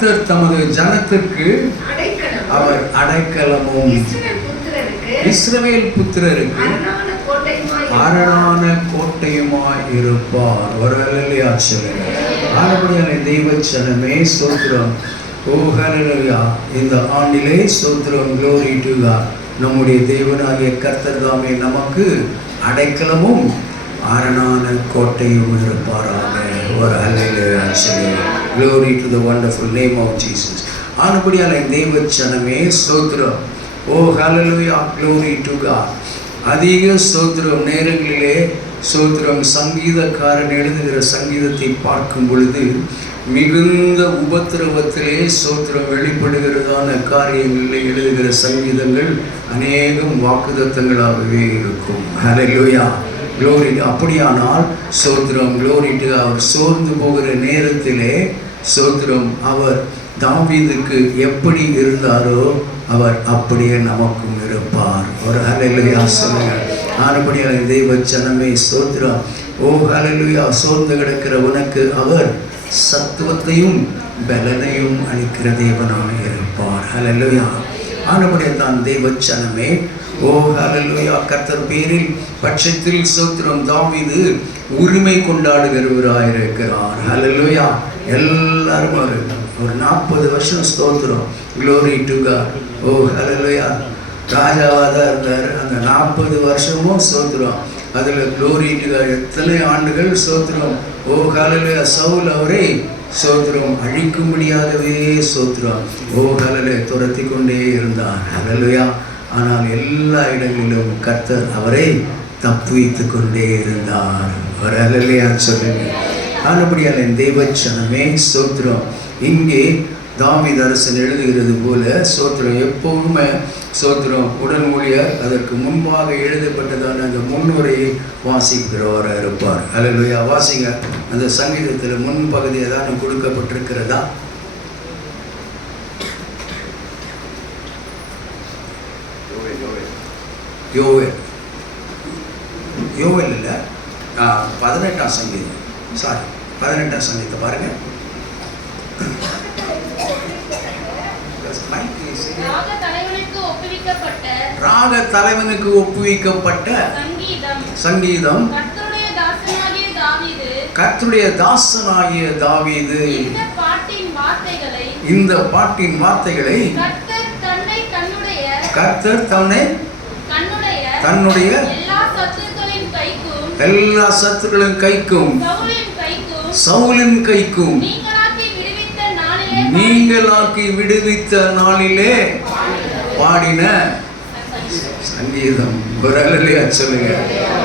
கர்த்தர் தமது ஜனத்திற்கு அவர் அடைக்கலமும் இஸ்ரவேல் புத்திரருக்கு அரணான கோட்டையுமாய் இருப்பார். ஒரு அல்லேலூயா சொல்லுங்க. ஆனபடியான தெய்வ ஜனமே ஸ்தோத்திரம். ஓ ஹல்லேலூயா. இந்த ஆண்டிலே ஸ்தோத்திரம். Glory to God. நம்முடைய தேவனாகிய கர்த்தர் தாமே நமக்கு அடைக்கலமும் அரணான கோட்டையும் இருப்பாராக. ஒரு அல்லேலூயா சொல்லுங்க. Glory to the wonderful name of Jesus. ஆனபடியான தெய்வ ஜனமே ஸ்தோத்திரம். ஓ ஹல்லேலூயா. Glory to God. அதிக ஸ்தோத்திரம் நேரங்களிலே ஸ்தோத்திரம் சங்கீதக்காரன் எழுதுகிற சங்கீதத்தை பார்க்கும் பொழுது மிகுந்த உபத்திரவத்திலே ஸ்தோத்திரம் வெளிப்படுகிறதான காரியங்களில் எழுதுகிற சங்கீதங்கள் அநேகம் வாக்குத்தத்தங்களாகவே இருக்கும். ஹல்லேலூயா. க்ளோரி. அப்படியானால் ஸ்தோத்திரம் க்ளோரிட்டு அவர் சோர்ந்து போகிற நேரத்திலே ஸ்தோத்திரம் அவர் தாவீதுக்கு எப்படி இருந்தாரோ அவர் அப்படியே நமக்கும் இருப்பார். ஒரு ஹல்லேலூயா சொல்லுங்க. ஆனபடியாக தெய்வ ஜனமே ஸ்தோத்திரம். ஓ ஹல்லேலூயா. சோர்ந்து கிடக்கிற உனக்கு அவர் சத்துவத்தையும் பலனையும் அளிக்கிற தேவனாக இருப்பார். ஹல்லேலூயா. ஆனபடியாக தான் தெய்வ ஜனமே ஓ ஹல்லேலூயா. கர்த்தர் பேரில் பட்சத்தில் ஸ்தோத்திரம் தாவீது உரிமை கொண்டாடுகிறவராயிருக்கிறார். ஹல்லேலூயா. எல்லாரும் ஒரு 40 வருஷம் ஸ்தோத்திரம். Glory to God. ஓ ஹல்லேலூயா. ராஜாவாக தான் இருந்தார். அந்த 40 வருஷமும் ஸ்தோத்திரம். அதில் க்ளோரி டு காட். எத்தனை ஆண்டுகள் ஸ்தோத்திரம். ஓ ஹல்லேலூயா. சவுல் அவரை ஸ்தோத்திரம் அழிக்கும்படியாகவே ஸ்தோத்திரம் ஓ ஹல்லேலூயா துரத்தி கொண்டே இருந்தார். ஹல்லேலூயா. ஆனால் எல்லா இடங்களிலும் கர்த்தர் அவரை தப்புவித்து கொண்டே இருந்தார். ஒரு ஹல்லேலூயா சொல்லுங்க. ஆனபடியால் என் தெய்வ ஜனமே ஸ்தோத்திரம். இங்கே தாவீது அரசன் எழுதுகிறது போல ஸ்தோத்திரம் எப்போதுமே ஸ்தோத்திரம் உடன் ஊழியர் அதற்கு முன்பாக எழுதப்பட்டதான அந்த முன்னுரையை வாசிக்கிறவராக இருப்பார். ஹல்லேலூயா. வாசிங்க. அந்த சங்கீதத்தில் முன்பகுதி ஏதாவது கொடுக்கப்பட்டிருக்கிறதா? யோவேல் இல்லை, 18ஆம் சங்கீதம். சாரி, 18ஆம் சங்கீதத்தை பாருங்க. ராக தலைவனுக்கு ஒப்புவிக்கப்பட்ட சங்கீதம் கர்த்தருடைய தாசனாகிய தாவீது இந்த பாட்டின் வார்த்தைகளை கர்த்தர் தன்னுடைய எல்லா சத்துருக்களின் கைக்கும் சவுலின் கைக்கும் நீங்களாக்கி விடுவித்த நாளிலே பாடின சங்கீதம். ஒரு அல்லேலூயா சொல்லுங்க.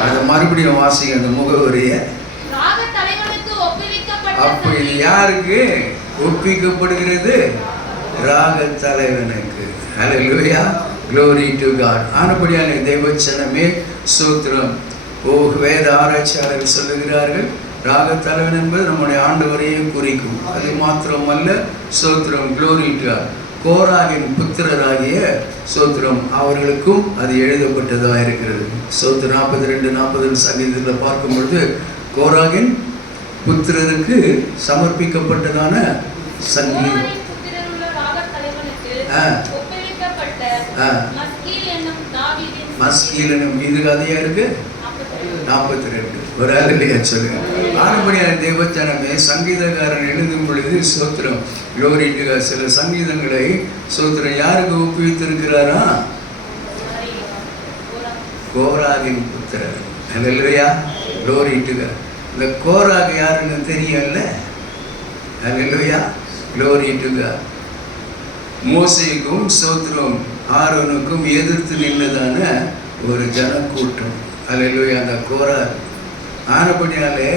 அதை மறுபடியும் வாசிங்க அந்த முகவரியை. அப்ப இது யாருக்கு ஒப்பிக்கப்படுகிறது? ராக தலைவனுக்கு. ஹல்லேலூயா. Glory to God. ஆனபடியான தெய்வ ஜனமே ஸ்தோத்திரம். ஓ வேத ஆராய்ச்சியாளர்கள் சொல்லுகிறார்கள் ராக தலைவன் என்பது நம்முடைய ஆண்டவரையும் குறிக்கும். அது மாத்திரமல்ல ஸ்தோத்திரம் க்ளோரி டு காட். கோராகின் புத்திரராகிய ஸ்தோத்திரம் அவர்களுக்கும் அது எழுதப்பட்டதாக இருக்கிறது. ஸ்தோத்திரம் 42-40 சங்கீதத்தில் பார்க்கும் பொழுது கோராகின் புத்திரருக்கு சமர்ப்பிக்கப்பட்டதான சங்கீதம். மஸ்கீல் என்னும் இது கதையா இருக்கு 42. ஒரு அல்லேலூயா சொல்லுங்க. ஆனபடியான தேவ ஜனமே சங்கீதக்காரன் எழுதும் பொழுது ஸ்தோத்திரம் க்ளோரி டு காட் சில சங்கீதங்களை ஸ்தோத்திரம் யாருக்கு ஒப்புவித்திருக்கிறாரா? கோராகின் புத்திரர். அல்லேலூயா. Glory to God. இந்த கோராக் யாருன்னு தெரியல. அல்லேலூயா. Glory to God. மோசேக்கும் ஸ்தோத்திரம் ஆரோனுக்கும் எதிர்த்து நின்றதான ஒரு ஜனக்கூட்டம். அல்லேலூயா. அந்த கோராக் ஆனபடியாலே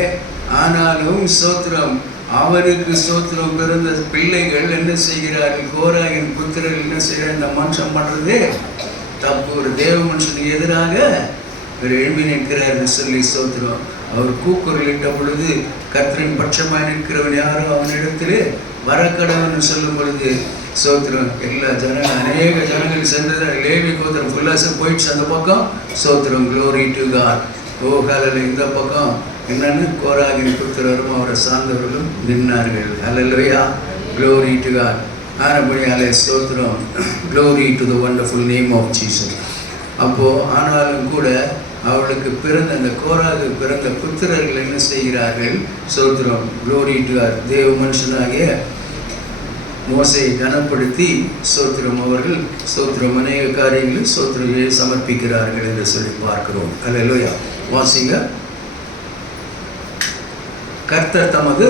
ஆனாலும் ஸ்தோத்திரம் அவருக்கு ஸ்தோத்திரம் பிறந்த பிள்ளைகள் என்ன செய்கிறார்கள்? கோராகின் புத்திரர்கள் என்ன செய்கிறார்? இந்த மனுஷன் பண்ணுறது தப்பு. ஒரு தேவ மனுஷனுக்கு எதிராக ஒரு எழுப்பி நிற்கிறார்னு சொல்லி ஸ்தோத்திரம் அவர் கூக்குரலிட்ட பொழுது கர்த்தரின் பட்சமாய் நிற்கிறவன் யாரோ அவனிடத்தில் வரக்கடவன் சொல்லும் பொழுது ஸ்தோத்திரம் எல்லா அநேக ஜனங்கள் சென்றது. லேவி கோத்திரம் ஃபுல்லாக போயிடுச்சு அந்த பக்கம். ஸ்தோத்திரம் க்ளோரி டு காட். ஓ ஹல்லேலூயா. இந்த பக்கம் என்னன்னு கோராகின் புத்திரரும் அவரை சார்ந்தவர்களும் நின்றார்கள். ஹல்லேலூயா. Glory to God. ஆனபடியாலே ஸ்தோத்திரம். Glory to the wonderful name of Jesus. அப்போ ஆனாலும் கூட அவளுக்கு பிறந்த அந்த கோராகு பிறந்த புத்திரர்கள் என்ன செய்கிறார்கள்? ஸ்தோத்திரம். Glory to God. தேவ மனுஷனாகிய மோசையை கனப்படுத்தி ஸ்தோத்திரம் அவர்கள் ஸ்தோத்திரம் அநேக காரியங்களில் ஸ்தோத்திரங்களை சமர்ப்பிக்கிறார்கள் என்று சொல்லி பார்க்கிறோம். அல்லேலூயா. வாசிங்க. கர்த்தர் தமது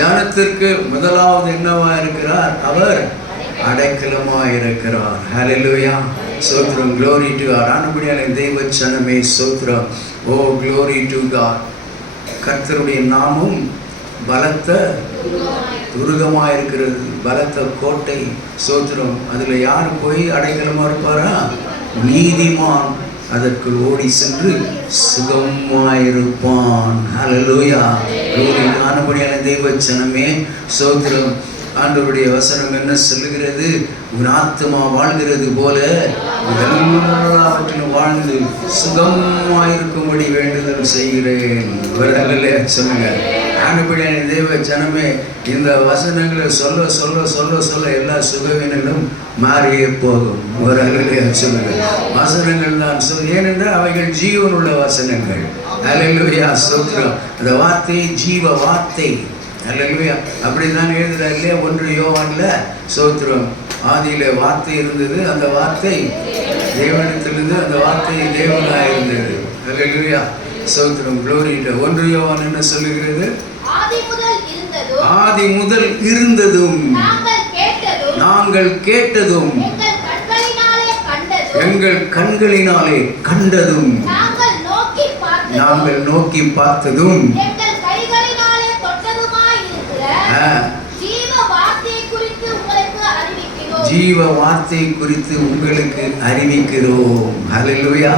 ஜனத்திற்கு முதலாவது என்னவா இருக்கிறார்? அவர் அடைக்கலமா இருக்கிறார். ஹல்லேலூயா. ஸ்தோத்திரம். Glory to God. ஆனபடியாலே தெய்வ ஜனமே ஸ்தோத்திரம். ஓ Glory to God. கர்த்தருடைய நாமம் பலத்த துருகமாக இருக்கிறது, பலத்த கோட்டை. ஸ்தோத்திரம். அதில் யார் போய் அடைக்கலமாக இருப்பாரா? நீதிமான் அதற்குள் ஓடி சென்று சுகமாயிருப்பான். ஹல்லேலூயா. ஆனபடியான தெய்வ ஜனமே ஸ்தோத்திரம். ஆண்டவருடைய வசனம் என்ன சொல்லுகிறது? உன் ஆத்துமா வாழ்கிறது போல எல்லாவற்றிலும் வாழ்ந்து சுகமாயிருக்கும்படி வேண்டுதல் செய்கிறேன். சொல்லுங்க. ஆண்டவருடைய தெய்வ ஜனமே, இந்த வசனங்களை சொல்ல சொல்ல சொல்ல சொல்ல எல்லா சுகவீனங்களும் மாறியே போகும். ஒரு அலையிலே சொல்லுங்க. வசனங்கள் தான் ஏனென்றால் அவைகள் ஜீவனுள்ள வசனங்கள். அல்லேலூயா. ஸ்தோத்திரம். அந்த வார்த்தை ஜீவ வார்த்தை. அல்லேலூயா. அப்படிதான் எழுதுறாரு இல்லையா? 1 யோவான்ல ஸ்தோத்திரம். ஆதியில வார்த்தை இருந்தது, அந்த வார்த்தை தேவனிடத்திலிருந்து, அந்த வார்த்தை தேவனாக இருந்தது. அல்லேலூயா. ஸ்தோத்திரம். Glory to 1 யோவான் என்ன சொல்லுகிறது? ஆதி முதல் இருந்ததும் நாங்கள் கேட்டதும் எங்கள் கண்களினாலே கண்டதும் நாங்கள் நோக்கி பார்த்ததும் ஜீவ வார்த்தை குறித்து உங்களுக்கு அறிவிக்கிறோம். ஹல்லேலூயா.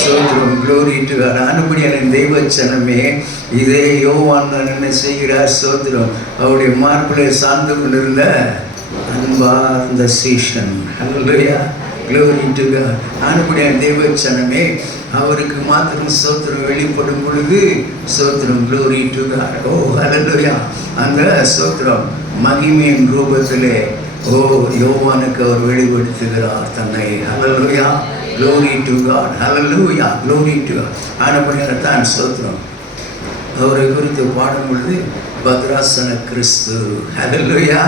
ஸ்தோத்திரம். Glory to God. ஆனபடியான தெய்வ ஜனமே, இதே யோவான் என்ன செய்கிறார்? ஸ்தோத்திரம். அவருடைய மார்பிலே சார்ந்து கொண்டிருந்த அன்பார்ந்த சீஷன். ஹல்லேலூயா. Glory to God. ஆனபடியான தெய்வ ஜனமே, அவருக்கு மாத்திரம் ஸ்தோத்திரம் வெளிப்படும் பொழுது ஸ்தோத்திரம். Glory to God. ஓ ஹல்லேலூயா. அந்த ஸ்தோத்திரம் மகிமையின் ரூபத்திலே ஓ யோவானுக்கு அவர் வெளிப்படுத்துகிறார் தன்னை. ஹல்லேலூயா. Glory to God. Hallelujah. Glory to God. ஆனபடியான தான் ஸ்தோத்திரம். அவரை குறித்து பாடும் பொழுது பத்ராசன கிறிஸ்து. Hallelujah.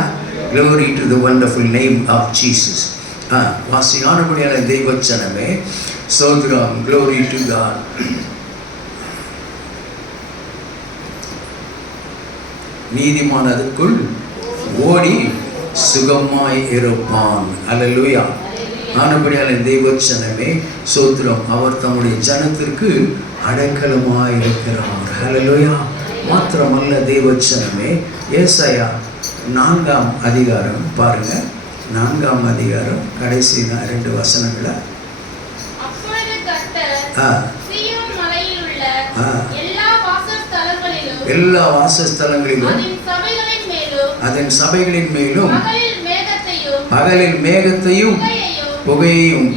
Glory to the wonderful name of Jesus. வாசி. ஆனபடியான தெய்வ ஜனமே ஸ்தோத்திரம். Glory to God. நீதிமான் அதற்குள் ஓடி சுகமாய் இருப்பான். அல்லேலூயா. ஆனபடியால் தெய்வ ஜனமே ஸ்தோத்திரம். அவர் தம்முடைய ஜனத்திற்கு அடைக்கலமாய் இருக்கிறார். ஹல்லேலூயா. மாத்திரமல்ல தெய்வ ஜனமே, ஏசாயா 4ஆம் அதிகாரம் பாருங்க. 4ஆம் அதிகாரம் கடைசி 2 வசனங்களை எல்லா வாசஸ்தலங்களிலும் அதன் சபைகளின் மேலும் பகலில் மேகத்தையும் புகையையும்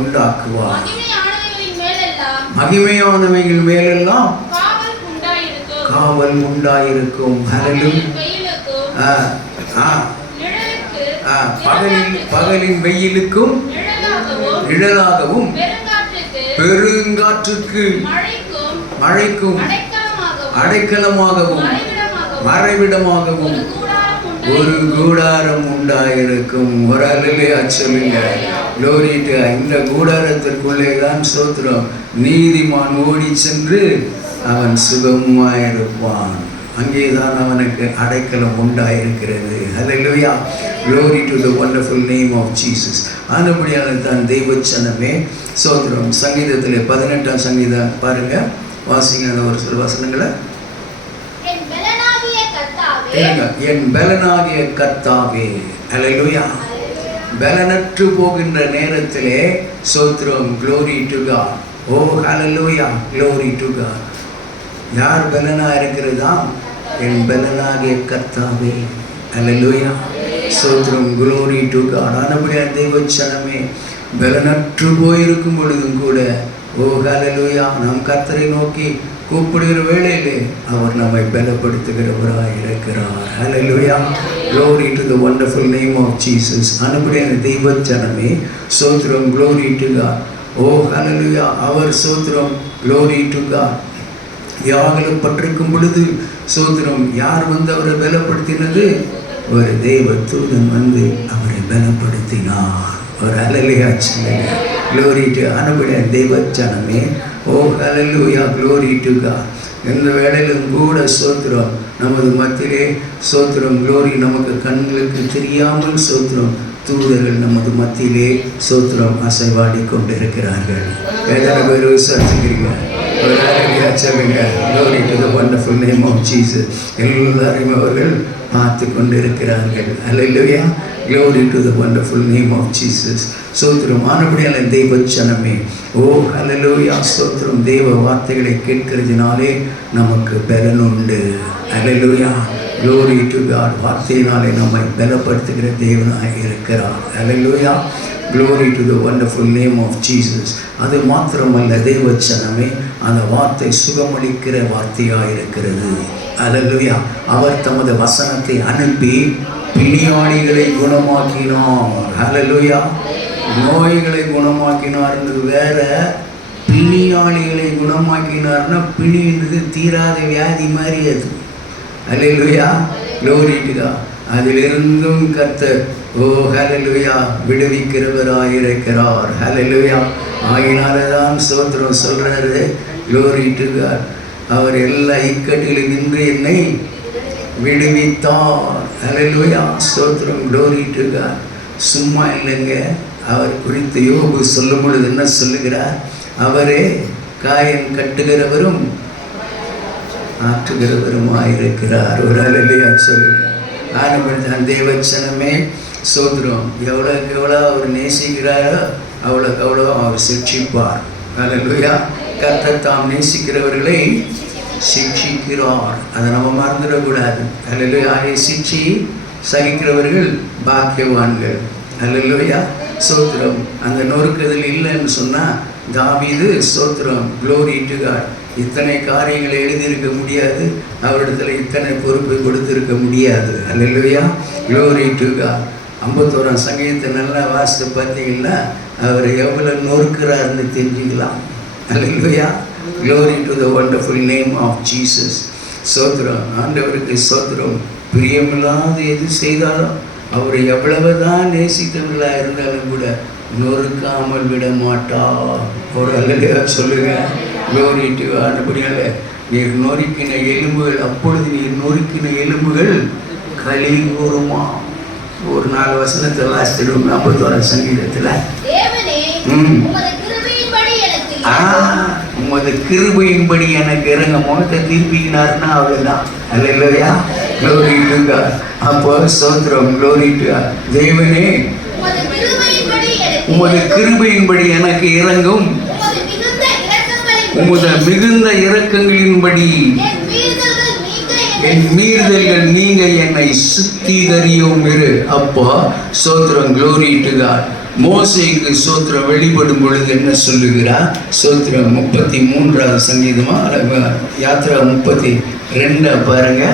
உண்டாக்குவார். மகிமையானவைகள் மேலெல்லாம் காவல் உண்டாயிருக்கும். பகலின் வெயிலுக்கும் நிழலாகவும் பெருங்காற்றுக்கு மழைக்கும் அடைக்கலமாகவும் மறைவிடமாகவும் ஒரு கூடாரம் உண்டாயிருக்கும். ஒரு அல்லேலூயா சொல்லுங்க. Glory to God. இந்த கூடாரத்திற்குள்ளே தான் ஸ்தோத்திரம் நீதிமான் ஓடி சென்று அவன் சுகமாயிருப்பான். அங்கேதான் அவனுக்கு அடைக்கலம் உண்டாயிருக்கிறது. ஹல்லேலூயா. Glory to the wonderful name of Jesus. ஆனபடியால் தான் தெய்வ ஜனமே ஸ்தோத்திரம். சங்கீதத்திலே 18ஆம் சங்கீதம் பாருங்க. வாசிங்க அந்த ஒரு சில வசனங்களை. என் பலனாகிய கர்த்தாவே. ஹல்லேலூயா. பலனற்று போகின்ற நேரத்திலே ஸ்தோத்திரம். Glory to God. O hallelujah. Glory to God. யார் பலனா இருக்கிறதா? என் பலனாகிய கர்த்தாவே. ஹல்லேலூயா. ஸ்தோத்திரம். Glory to God. ஆனபடியால் தெய்வ ஜனமே பலனற்று போயிருக்கும் பொழுதும் கூட ஓ ஹல்லேலூயா நாம் கர்த்தரை நோக்கி கூப்பிடுகிற வேளையிலே அவர் நம்மை பலப்படுத்துகிறவராய் இருக்கிறார். ஹல்லேலூயா. Glory to the wonderful name of Jesus. அன்புடைய தெய்வ ஜனமே ஸ்தோத்திரம். Glory to God. ஓ ஹல்லேலூயா. அவர் ஸ்தோத்திரம். Glory to God. வியாகுலப்பட்டிருக்கும் பொழுது ஸ்தோத்திரம் யார் வந்து அவரை பலப்படுத்தினது? ஒரு தேவ தூதன் வந்து அவரை பலப்படுத்தினார். ஒரு ஹல்லேலூயா சொல்லுங்க. Glory to அன்புடைய தெய்வ ஜனமே ஓ ஹல்லேலூயா. Glory to God. எந்த வேளையிலும் கூட ஸ்தோத்திரம் நமது மத்தியிலே ஸ்தோத்திரம் க்ளோரி நமக்கு கண்களுக்கு தெரியாமல் ஸ்தோத்திரம் தூதர்கள் நமது மத்தியிலே ஸ்தோத்திரம் அசைவாடி கொண்டிருக்கிறார்கள். எத்தனை பேர் விசுவாசிக்கிறீங்க? சொல்லுங்க. Glory to the wonderful name of Jesus. எல்லாரையும் அவர்கள் பார்த்து கொண்டிருக்கிறார்கள். ஹல்லேலூயா. Glory to the wonderful name of Jesus. ஸ்தோத்திரம். ஆனபடியால் தெய்வ ஜனமே ஓ ஹல்லேலூயா. ஸ்தோத்திரம். தேவ வார்த்தைகளை கேட்கிறதுனாலே நமக்கு பலன் உண்டு. ஹல்லேலூயா. Glory to God. வார்த்தையினாலே நம்மை பலப்படுத்துகிற தேவனாக இருக்கிறார். ஹல்லேலூயா. Glory to the wonderful name of Jesus. அது மாத்திரமல்ல தேவ ஜனமே அந்த வார்த்தை சுகமளிக்கிற வார்த்தையாக இருக்கிறது. ஹல்லேலூயா. அவர் தமது வசனத்தை அனுப்பி பிணியாளிகளை குணமாக்கினார். ஹல்லேலூயா. நோய்களை குணமாக்கினார்ன்றது வேற, பிணியாளிகளை குணமாக்கினார்னா பிணின்றது தீராத வியாதி மாதிரி அது. ஹல்லேலூயா. Glory to God. அதிலிருந்தும் கர்த்தர் ஓ ஹல்லேலூயா விடுவிக்கிறவராயிருக்கிறார். ஹல்லேலூயா. ஆகினால்தான் ஸ்தோத்திரம் சொல்றாரு. Glory to God. அவர் எல்லா இக்கட்டிலும் நின்று என்னை விடுவித்தார். ஹல்லேலூயா. ஸ்தோத்திரம். Glory to God. சும்மா இல்லைங்க. அவர் குறித்து யோபு சொல்லும் பொழுது என்ன சொல்லுகிறார்? அவரே காயம் கட்டுகிறவரும் ஆற்றுகிறவருமாயிருக்கிறார். ஒரு ஹல்லேலூயா சொல்லுங்க. ஆனபடிதான் தேவச்சனமே ஸ்தோத்திரம் எவ்வளோக்கு எவ்வளோ அவர் நேசிக்கிறாரோ அவ்வளோக்கு அவ்வளோ அவர் சிக்ஷிப்பார். ஹல்லேலூயா. கர்த்தர் தாம் நேசிக்கிறவர்களை சிக்ஷிக்கிறார். அதை நம்ம மறந்துடக்கூடாது. ஹல்லேலூயா. சிக்ஷி சகிக்கிறவர்கள் பாக்கியவான்கள். ஹல்லேலூயா. ஸ்தோத்திரம். அந்த நொறுக்குதல் இல்லைன்னு சொன்னால் தாவீது ஸ்தோத்திரம் Glory to God இத்தனை காரியங்களை எழுதியிருக்க முடியாது, அவரிடத்துல இத்தனை பொறுப்பை கொடுத்திருக்க முடியாது. ஹல்லேலூயா. Glory to God. 51 சங்கீதத்தை நல்லா வாசித்து பார்த்தீங்கன்னா அவர் எவ்வளோ நொறுக்கிறாருன்னு தெரிஞ்சுக்கலாம். ஹல்லேலூயா. Glory to the wonderful name of Jesus. ஸ்தோத்திரம். ஆண்டவருக்கு ஸ்தோத்திரம். பிரியமில்லாத எது செய்தாலும் அவர் எவ்வளவுதான் நேசித்தவர்களாக இருந்தாலும் கூட நொறுக்காமல் விட மாட்டார். ஒரு ஹல்லேலூயா சொல்லுங்க. Glory to God. ஆண்டபடியால் நீர் நொறுக்கின எலும்புகள் அப்பொழுது நீர் நொறுக்கின எலும்புகள் களி கூறுமா. ஒரு 4 வசனத்தை வாசித்திடும் 51 சங்கீதத்தில் உமது கிருபையின்படி எனக்கு இறங்க முகத்தை திருப்பினார்னா அவ்வளோதான். ஹல்லேலூயா. Glory to God. அப்போ ஸ்தோத்திரம். Glory to God. தேவனே உமது கிருபையின்படி எனக்கு இறங்கும், உமது மிகுந்த இரக்கங்களின்படி என் மீறுதல்கள் நீங்க என்னை சுத்திகரியும் இரு. அப்போ ஸ்தோத்திரம். Glory to God. மோசேக்கு ஸ்தோத்திரம் வெளிப்படும் பொழுது என்ன சொல்லுகிறார்? ஸ்தோத்திரம் 33வது சங்கீதமா யாத்ரா 32 பாருங்க.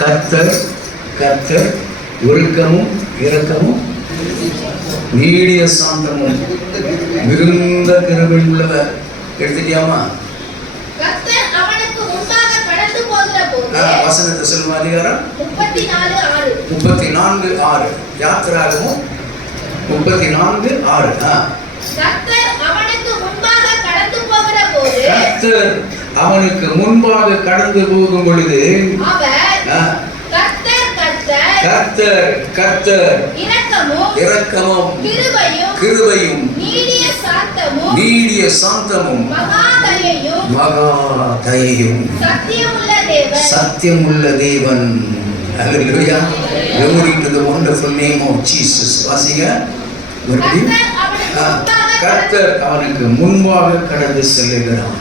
கர்த்தர் கர்த்தர் ஒழுக்கமும் இரக்கமும் நீடிய சாந்தமும் மிகுந்த கிருபை உள்ளவர். எடுத்துட்டியாமா? வசனத்தை சொல்லுமா? அதிகாரம் 34:6 யாத்திராகமும் 34:6. கர்த்தர் அவனுக்கு முன்பாக கடந்து போகும் பொழுது கர்த்தர் கர்த்தர் இரக்கமும் கிருபையும் நீடிய சாந்தமும் மகா தயையும் சத்தியமுள்ள தேவன். ஹல்லேலூயா. Glory to the wonderful name of Jesus. வாசிங்க. கர்த்தர் அவனுக்கு முன்பாக கடந்து செல்லுகிறார்.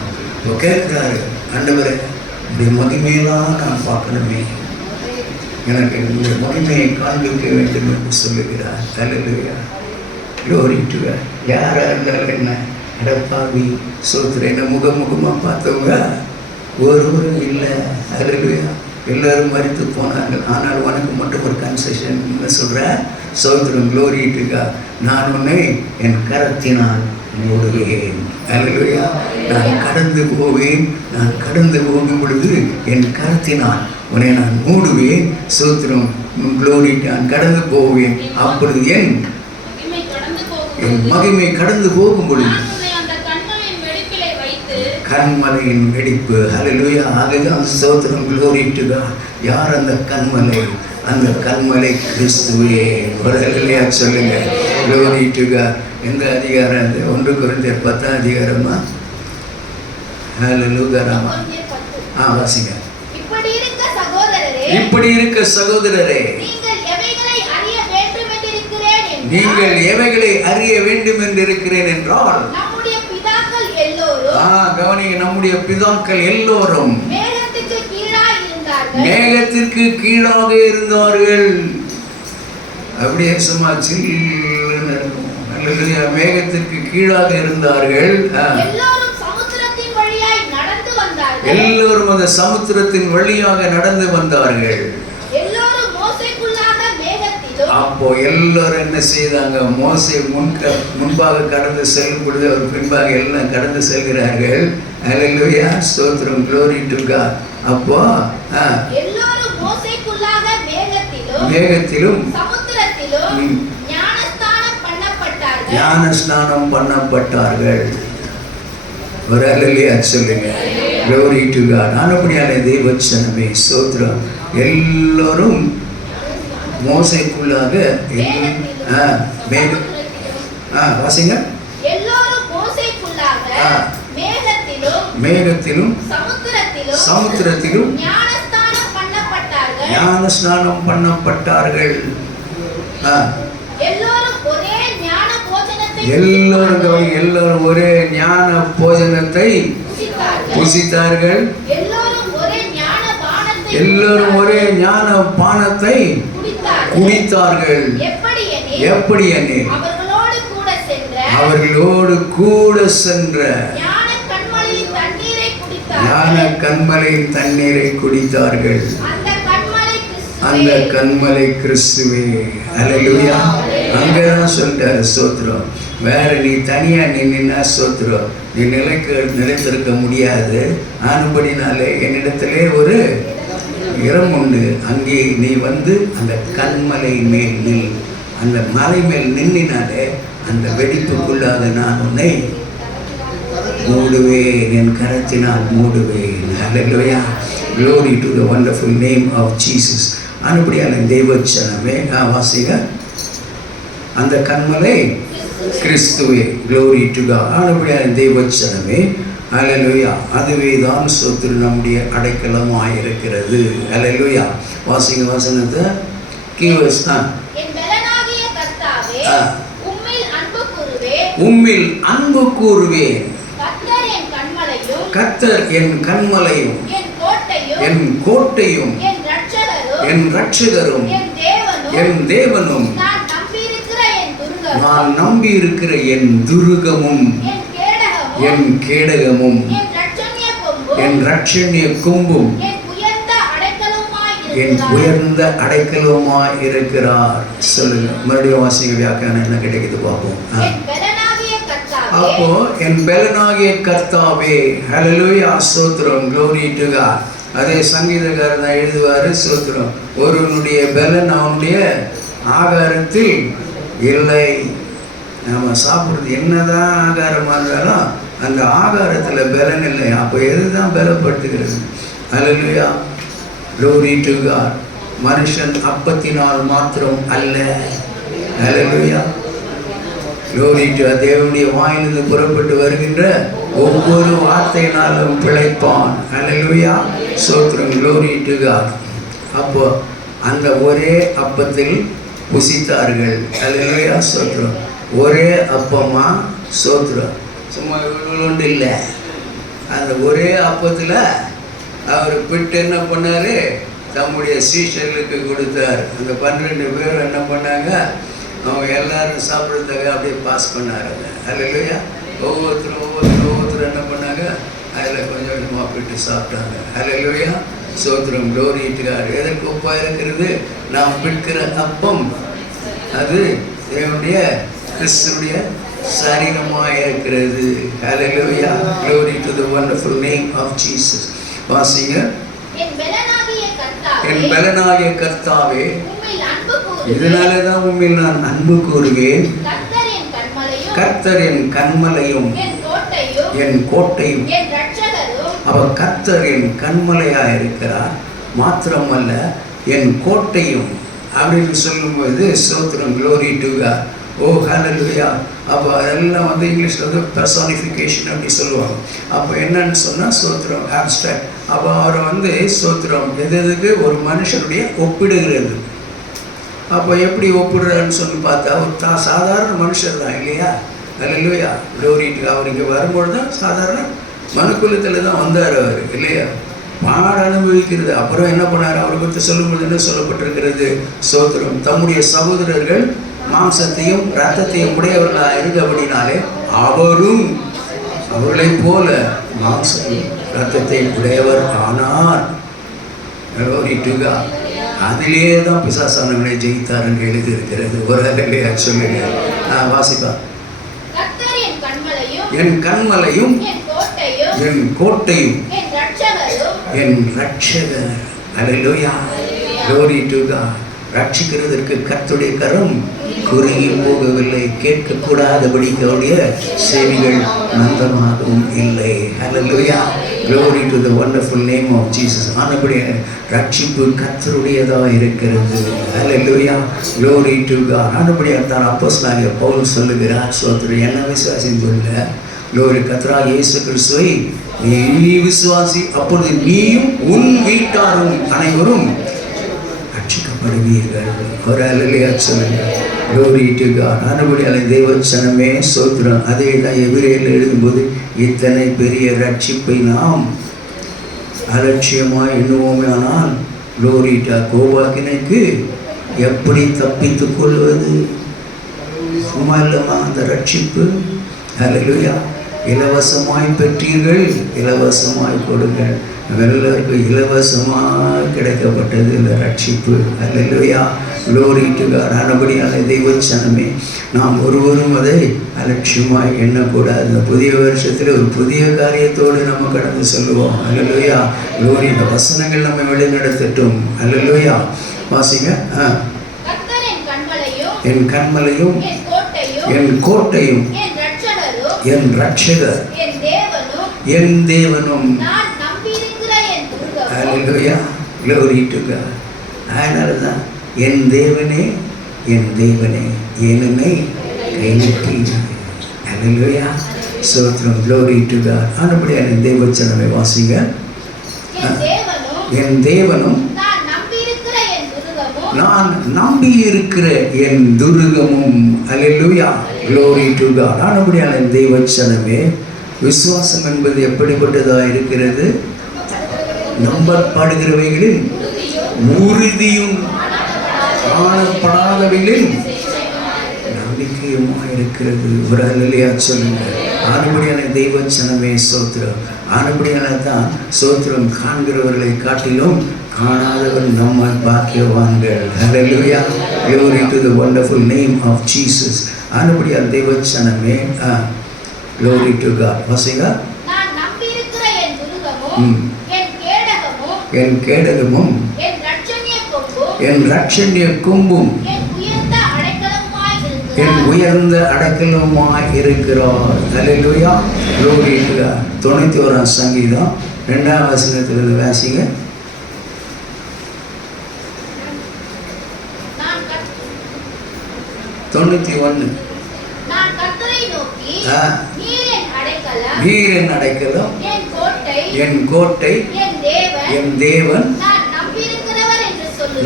கேட்கிறாரு, ஆண்டவரே இந்த மகிமையெல்லாம் நான் பார்க்கணுமே, எனக்கு இந்த மகிமையை காண்பிக்க வேண்டும் என்று சொல்லுகிறார். ஹல்லேலூயா. glory to God. யாராக இருந்தாலும் என்ன அடப்பாவி சோத்திரம் என்ன முகமுகமாக பார்த்தவங்க ஒருவரும் இல்லை. ஹல்லேலூயா. எல்லாரும் மரித்து போனார்கள், ஆனால் உனக்கு மட்டும் ஒரு கன்செஷன் என்ன சொல்கிற? சோத்திரம், glory to God. நான் உன்னை என் கரத்தினால் மூடுவேன். ஹல்லேலூயா. நான் கடந்து போவேன். நான் கடந்து போகும் பொழுது என் கரத்தினால் உன்னை நான் மூடுவேன். சோத்திரம், glory. நான் கடந்து போவேன். அப்பொழுது என் மகிமை கடந்து போகும் பொழுது கண்மலையின் வெடிப்பு. ஹல்லேலூயா. அதுதான் சோத்திரம், glory to God. யார் அந்த கண்மலை? அந்த கண்மலை கிறிஸ்துவே. ஒரு ஹல்லேலூயா சொல்லுங்க. glory to God. எந்த அதிகாரம்? 1 கொரிந்தியர் 10 அதிகாரமா? ஹல்லேலூயா. வாசிங்க. இப்படி இருக்க சகோதரரே, நீங்கள் எவைகளை அறிய வேண்டும் என்று இருக்கிறேன் என்றால், கவனிங்க, நம்முடைய பிதாக்கள் எல்லோரும் மேகத்திற்கு கீழாக இருந்தார்கள். அப்படியே சும்மா சில்லுன்னு இருக்கும். அல்லேலூயா. மேகத்திற்கு கீழாக இருந்தார்கள். எல்லோரும் அந்த சமுத்திரத்தின் வழியாக நடந்து வந்தார்கள். அப்போ எல்லாரும் என்ன செய்தாங்க? மோசே முன்பாக கடந்து செல்லும் பொழுது அவர் பின்பாக எல்லாம் கடந்து செல்கிறார்கள். ஹல்லேலூயா. ஸ்தோத்திரம், glory to God. அப்போ மேகத்திலும் ஞானஸ்நானம் பண்ணப்பட்டார்கள். ஒரு ஹல்லேலூயா சொல்லுங்க. glory to God. ஆனபடியாலே தேவச்சனமே ஸ்தோத்திரம். எல்லோரும் மோசைக்குள்ளாக வாசிங்க. மேகத்திலும் சமுத்திரத்திலும் ஞானஸ்நானம் பண்ணப்பட்டார்கள். எல்லோரும் ஒரே ஞான போஜனத்தை புசித்தார்கள். எல்லோரும் ஒரே ஞான பானத்தை குடித்தார்கள். எப்படி எனில் அவர்களோடு கூட சென்ற ஞான கண்மலையின் தண்ணீரை குடித்தார்கள். அந்த கண்மலை கிறிஸ்துவே. ஹல்லேலூயா. அங்கதான் சொல்லிட்டாரு. சோத்திரம். வேற நீ தனியா நின்னா சோத்திரம், நீ நிலைத்திருக்க முடியாது. ஆனபடினாலே என்னிடத்திலே ஒரு இடம் உண்டு. அங்கே நீ வந்து அந்த கண்மலை மேல் நில். அந்த மலை மேல் நின்னினாலே அந்த வெடிப்புக்குள்ளாக நான் உன்னை மூடுவேன். என் கரத்தினால் மூடுவேன். ஹல்லேலூயா. glory to the wonderful name of Jesus. அனுபடியான தெய்வச்சனமே. வாசிக. அந்த கண்மலை கிறிஸ்துவே. glory to God. அனுபடியான தெய்வச்சனமே. ஹல்லேலூயா. அதுவே தான் சோத்திரம் நம்முடைய அடைக்கலமாக இருக்கிறது. ஹல்லேலூயா. வாசிங்க வசனத்தை. கீவர்ஸ் உம்மில் அன்பு கூறுவேன். கர்த்தர் என் கண்மலையும் என் கோட்டையும் என் இரட்சகரும் என் தேவனும் நான் நம்பி இருக்கிற என் துருகமும் என் கேடகமும் என் இரட்சணிய கொம்பும் என் உயர்ந்த அடைக்கலமாய் இருக்கிறார். சொல்லுங்க. மறுபடியும் வாசிங்க. வியாக்கியானம் என்ன கிடைக்குது பார்ப்போம். அப்போ என் பெலனாகிய கர்த்தாவே. ஹல்லேலூயா. ஸ்தோத்திரம், glory to God. அதே சங்கீதக்காரன் தான் எழுதுவாரு. ஸ்தோத்திரம். ஒருவனுடைய பெலன் அவனுடைய ஆகாரத்தில் இல்லை. நம்ம சாப்பிட்றது என்னதான் ஆகாரமாக இருந்தாலும் அந்த ஆகாரத்தில் பலன் இல்லை. அப்போ எதுதான் பலப்படுத்துகிறது? ஹல்லேலூயா. glory to God. மனுஷன் அப்பத்தினால் மாத்திரம் அல்ல. ஹல்லேலூயா. glory to God. தேவனுடைய வாயிலிருந்து புறப்பட்டு வருகின்ற ஒவ்வொரு வார்த்தையினாலும் பிழைப்பான். ஹல்லேலூயா. ஸ்தோத்திரம், glory to God. அப்போ அந்த ஒரே அப்பத்தில் புசித்தார்கள். ஹல்லேலூயா. ஸ்தோத்திரம். ஒரே அப்பமா. ஸ்தோத்திரம். சும்மா ஒன்று இல்லை. அந்த ஒரே அப்பத்தில் அவர் பிட்டு என்ன பண்ணார்? தம்முடைய சீஷர்களுக்கு கொடுத்தார். அந்த 12 பேர் என்ன பண்ணாங்க? அவங்க எல்லாரும் சாப்பிட்றதுக்காக அப்படியே பாஸ் பண்ணாருங்க. அல்லேலூயா. ஒவ்வொருத்தரும் என்ன பண்ணாங்க, அதில் கொஞ்சம் கொஞ்சமாக போயிட்டு சாப்பிட்டாங்க. அல்லேலூயா. ஸ்தோத்திரம். Glory to God. எதற்கு ஒப்பாக இருக்கிறது? நாம் பிடிக்கிற அப்பம் அது தேவனுடைய கிறிஸ்துவுடைய சரீரமாக இருக்கிறது. ஹல்லேலூயா. Glory to the wonderful name of Jesus. வாசிங்க. என் பலனாகிய கர்த்தாவே, இதனாலே தான் உம்மில் நான் அன்பு கூறுவேன். கர்த்தர் என் கன்மலையும் என் கோட்டையும். அவர் கர்த்தர் என் கன்மலையாக இருக்கிறார், மாத்திரமல்ல என் கோட்டையும் அப்படின்னு சொல்லும்போது ஸ்தோத்திரம். Glory to God. ஓ ஹல்லேலூயா. அப்போ அதெல்லாம் வந்து இங்கிலீஷில் வந்து பெர்சானிஃபிகேஷன் அப்படி சொல்லுவாங்க. அப்போ என்னன்னு சொன்னால் ஸ்தோத்திரம் ஆப்ஸ்ட்ராக்ட். அப்போ அவரை வந்து ஸ்தோத்திரம் எதுக்கு ஒரு மனுஷனுடைய ஒப்பிடுகிறது. அப்போ எப்படி ஒப்பிடுறான்னு சொல்லி பார்த்தா ஒரு சாதாரண மனுஷர் தான் இல்லையா? ஹல்லேலூயா. Glory to God. அவர் இங்கே வரும்பொழுது தான் சாதாரண மனுக்குலத்தில் தான் வந்தார் அவர் இல்லையா? பாட அனுபவிக்கிறது. அப்புறம் என்ன பண்ணார்? அவரை பற்றி சொல்லும்போது என்ன சொல்லப்பட்டிருக்கிறது? ஸ்தோத்திரம். தம்முடைய சகோதரர்கள் மாம்சத்தையும் இரத்தத்தையும் உடையவர்களாக இருந்தபடினாலே அவரும் அவர்களைப் போல மாம்சத்தையும் இரத்தத்தையும் உடையவர் ஆனார். அதிலே தான் பிசாசானவனை ஜெயித்தார் என்று எழுதியிருக்கிறது. ஒரு இல்லையா? சொல்லுங்க. வாசிப்பா. என் கன்மலையும் என் கோட்டையும் என் ரட்சகர். அல்லேலூயா. Glory to God. ரட்சிக்கிறதற்கு கர்த்தருடைய கரம் குறுகி போகவில்லை. கேட்கக்கூடாதபடிக்கு அவருடைய செவிகள் மந்தமாகவும் இல்லை. ஹல்லேலூயா. Glory to the wonderful name of Jesus. ஆனபடி ரட்சிப்பு கர்த்தருடையதாக இருக்கிறது. ஹல்லேலூயா. Glory to God. ஆனபடியாக தான் அப்போஸ்தலனாகிய பவுல் சொல்லுகிறார், ஸ்தோத்திரம், என்ன விசுவாசின்னு சொல்ல, க்ளோரி கர்த்தராகிய இயேசு கிறிஸ்துவை நீ விசுவாசி, அப்பொழுது நீயும் உன் வீட்டாரும் அனைவரும் ரட்சிக்கப்படுவீர்கள். ஒரு அல்லேலூயா சொல்லுங்க. Glory to God. ஆனபடியால் தேவச்சனமே ஸ்தோத்திரம். அதே தான் எபிரேயரில் எழுதும்போது இத்தனை பெரிய ரட்சிப்பை நாம் அலட்சியமாக எண்ணுவோமே, ஆனால் க்ளோரி டு காட் கோபாக்கினைக்கு எப்படி தப்பித்து கொள்வது? சும்மா இல்லைம்மா அந்த ரட்சிப்பு. அல்லேலூயா. இலவசமாய் பெற்றீர்கள், இலவசமாய் கொடுங்கள். எல்லாருக்கும் இலவசமாக கிடைக்கப்பட்டது இந்த ரட்சிப்பு. அல்லேலூயா. Glory to God. ஆனபடியான தெய்வச்சனமே நாம் ஒருவரும் அதை அலட்சியமாய் எண்ணக்கூடாது. இந்த புதிய வருஷத்தில் ஒரு புதிய காரியத்தோடு நம்ம கடந்து சொல்லுவோம். அல்லேலூயா. க்ளோரி. இந்த வசனங்கள் நம்ம வழிநடத்தட்டும். அல்லேலூயா. வாசிங்க. என் கன்மலையும் என் கோட்டையும் என் ரட்சகர் என் தேவனும். அல்லேலூயா. Glory to God. அதனால தான் என் தேவனே என் தேவனே என்னை கைவிட்டு. அல்லேலூயா. ஸ்தோத்திரம். Glory to God. ஆனபடியான தேவச்சனமே வாசிங்க. என் தேவனும் நான் நம்பி இருக்கிற என் துருகமும். அல்லேலூயா. Glory to God. ஆனபடியான தேவச்சனமே விசுவாசம் என்பது எப்படிப்பட்டதாக இருக்கிறது? நம்பப்படுகிறவைகளில் உறுதியும் காணப்படாதவைகளில் நம்பிக்கையுமாக இருக்கிறது. ஒரு அல்லேலூயா சொல்லுங்க. ஆனபடியான தெய்வச்சனமே ஸ்தோத்திரம். ஆனபடியான தான் ஸ்தோத்திரம். காண்கிறவர்களை காட்டிலும் காணாதவர் நம்ம பாக்கியவான்கள். ஹல்லேலூயா. Glory to the wonderful name of Jesus. ஆனபடியான தெய்வச்சனமே க்ளோரி டு காட். வாசிங்க. என் கேடகமும் என் ரட்சணிய கொம்பும் என் உயர்ந்த அடைக்கலமாய் இருக்கிறார். அல்லேலூயா. Glory to God. 91ஆம் சங்கீதம் 2ஆம் வசனத்திலிருந்து வாசிங்க. நீர் என் அடைக்கலம் என் கோட்டை என் தேவன்